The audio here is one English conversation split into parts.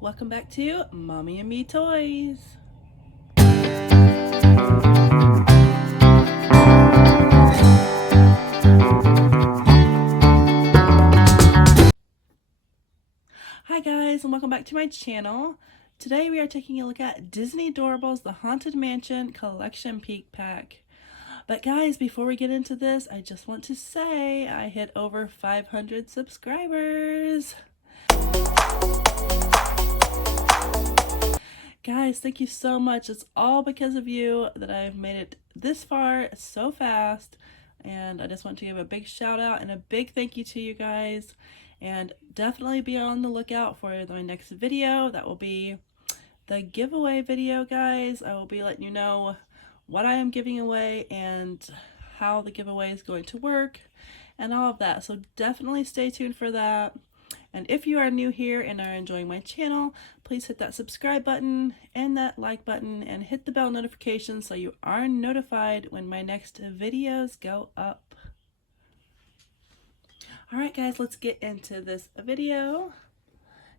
Welcome back to Mommy and Me Toys. Hi guys, and welcome back to my channel. Today we are taking a look at Disney Doorables The Haunted Mansion Collection Peek Pack. But guys, before we get into this, I just want to say I hit over 500 subscribers. Guys, thank you so much. It's all because of you that I've made it this far so fast. And I just want to give a big shout out and a big thank you to you guys. And definitely be on the lookout for my next video. That will be the giveaway video, guys. I will be letting you know what I am giving away and how the giveaway is going to work and all of that. So definitely stay tuned for that. And if you are new here and are enjoying my channel, please hit that subscribe button and that like button and hit the bell notification so you are notified when my next videos go up. Alright guys, let's get into this video.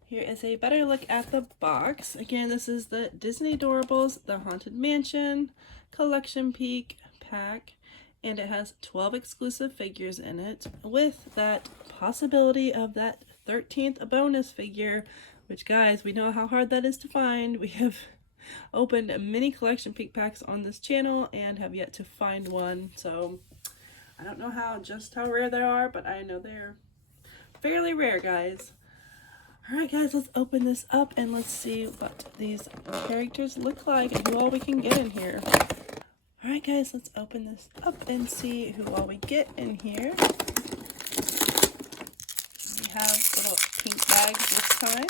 Here is a better look at the box. Again, this is the Disney Doorables The Haunted Mansion Collection Peek Pack. And it has 12 exclusive figures in it with that possibility of that 13th bonus figure, which guys, we know how hard that is to find. We have opened many collection peek packs on this channel and have yet to find one. So I don't know just how rare they are, but I know they're fairly rare, guys. Alright guys, let's open this up and let's see what these characters look like and who all we can get in here. Alright guys, let's open this up and see who all we get in here. We have little pink bags this time.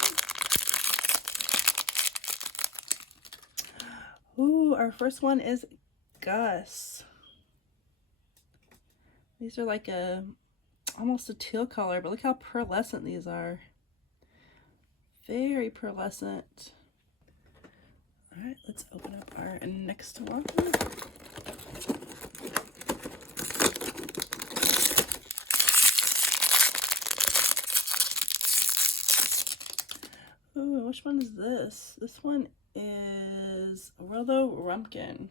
Ooh, our first one is Gus. These are like almost a teal color, but look how pearlescent these are. Very pearlescent. Alright, let's open up our next one. Ooh, which one is this? This one is Rolo Rumpkin.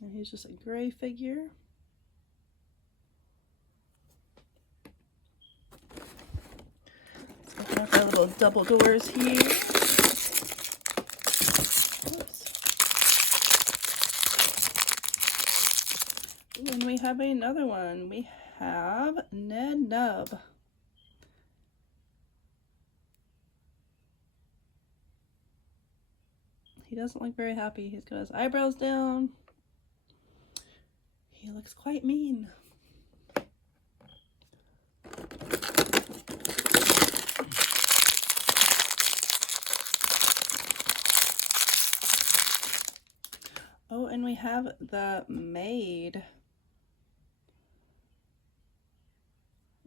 And he's just a gray figure. Let's open up our little double doors here. Oops. Ooh, and we have another one. We have Ned Nub. He doesn't look very happy. He's got his eyebrows down. He looks quite mean. Oh, and we have the maid.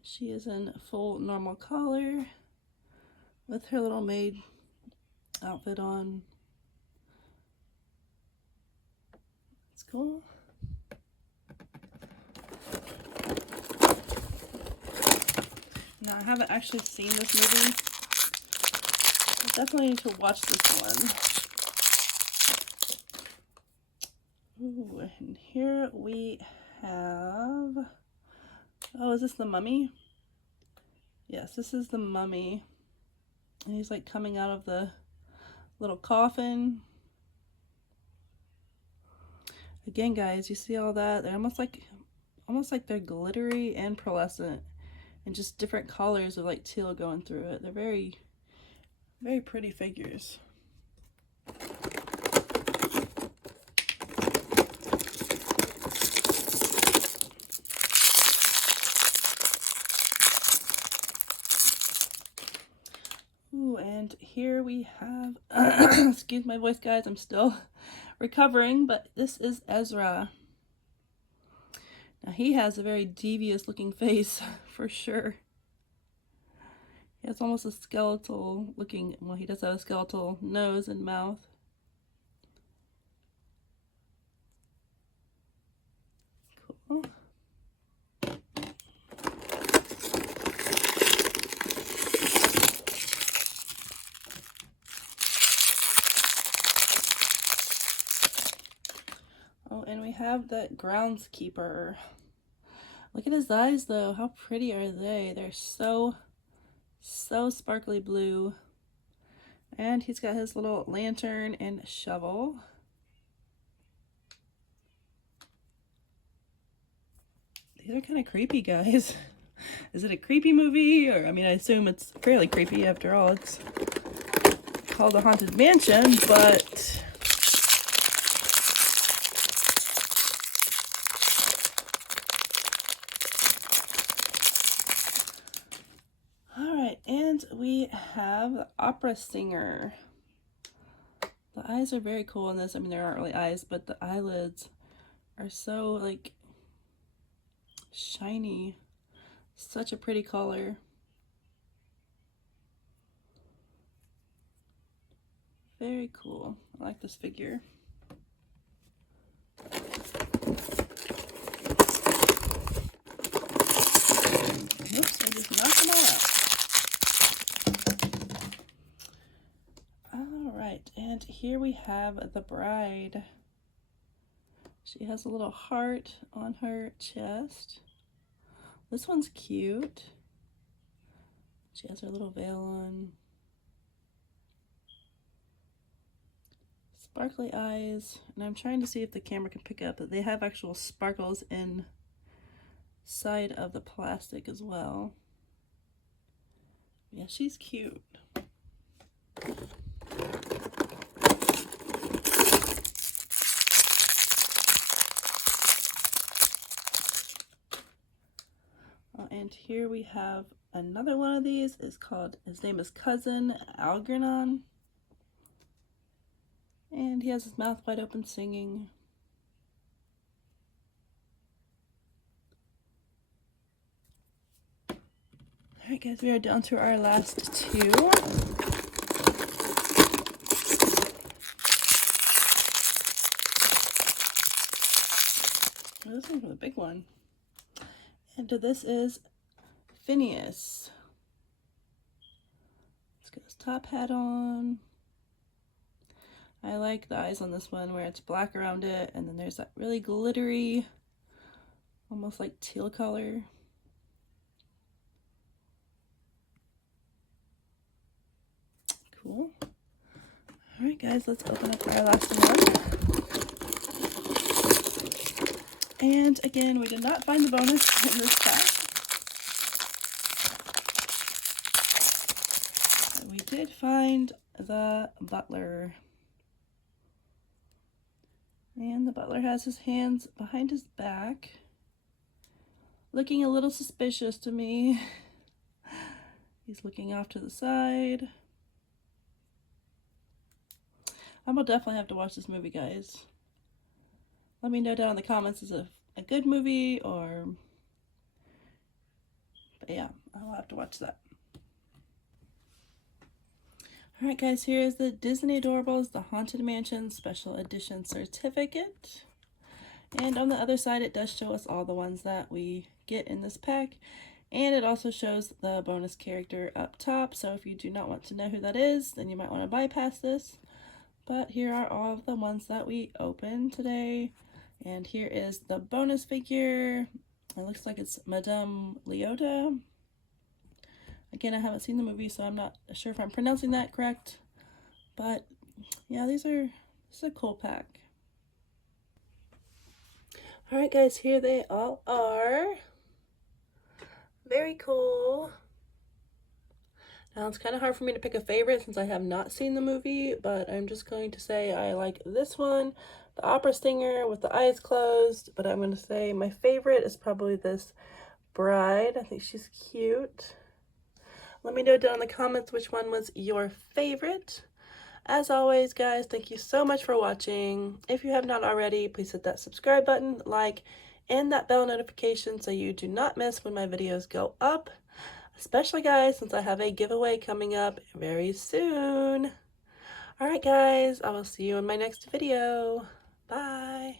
She is in full normal collar with her little maid outfit on. It's cool. Now, I haven't actually seen this movie. I definitely need to watch this one. Ooh, and here we have... Oh, is this the Mummy? Yes, this is the Mummy. And he's like coming out of the little coffin. Again, guys, you see all that? They're almost like they're glittery and pearlescent, and just different colors of like teal going through it. They're very, very pretty figures. Ooh, and here we have, excuse my voice, guys, I'm still recovering, but this is Ezra. Now, he has a very devious looking face, for sure. He has almost a skeletal looking, well, he does have a skeletal nose and mouth. Cool. have the groundskeeper. Look at his eyes though. How pretty are they? They're so sparkly blue. And he's got his little lantern and shovel. These are kind of creepy, guys. Is it a creepy movie? Or, I mean, I assume it's fairly creepy after all. It's called a haunted mansion, but alright, and we have the opera singer. The eyes are very cool in this. I mean, there aren't really eyes, but the eyelids are so, like, shiny. Such a pretty color. Very cool. I like this figure. Oops, I just knocked them all out. Alright, and here we have the bride. She has a little heart on her chest. This one's cute. She has her little veil on. Sparkly eyes. And I'm trying to see if the camera can pick up that they have actual sparkles inside of the plastic as well. Yeah, she's cute. And here we have another one of these. His name is Cousin Algernon. And he has his mouth wide open singing. Alright guys, we are down to our last two. This one's the big one. And this is Phineas. Let's get his top hat on. I like the eyes on this one where it's black around it, and then there's that really glittery, almost like teal color. Cool. Alright guys, let's open up our last one. And again, we did not find the bonus in this pack. But we did find the butler. And the butler has his hands behind his back, looking a little suspicious to me. He's looking off to the side. I will definitely have to watch this movie, guys. Let me know down in the comments, is it a good movie or... But yeah, I'll have to watch that. Alright guys, here is the Disney Doorables, the Haunted Mansion Special Edition Certificate. And on the other side, it does show us all the ones that we get in this pack. And it also shows the bonus character up top. So if you do not want to know who that is, then you might want to bypass this. But here are all of the ones that we opened today. And here is the bonus figure. It looks like it's Madame Leota. Again, I haven't seen the movie, so I'm not sure if I'm pronouncing that correct. But yeah, this is a cool pack. Alright guys, here they all are. Very cool. Now it's kind of hard for me to pick a favorite since I have not seen the movie, but I'm just going to say I like this one, the opera singer with the eyes closed, but I'm going to say my favorite is probably this bride. I think she's cute. Let me know down in the comments which one was your favorite. As always, guys, thank you so much for watching. If you have not already, please hit that subscribe button, like, and that bell notification so you do not miss when my videos go up. Especially, guys, since I have a giveaway coming up very soon. Alright, guys, I will see you in my next video. Bye.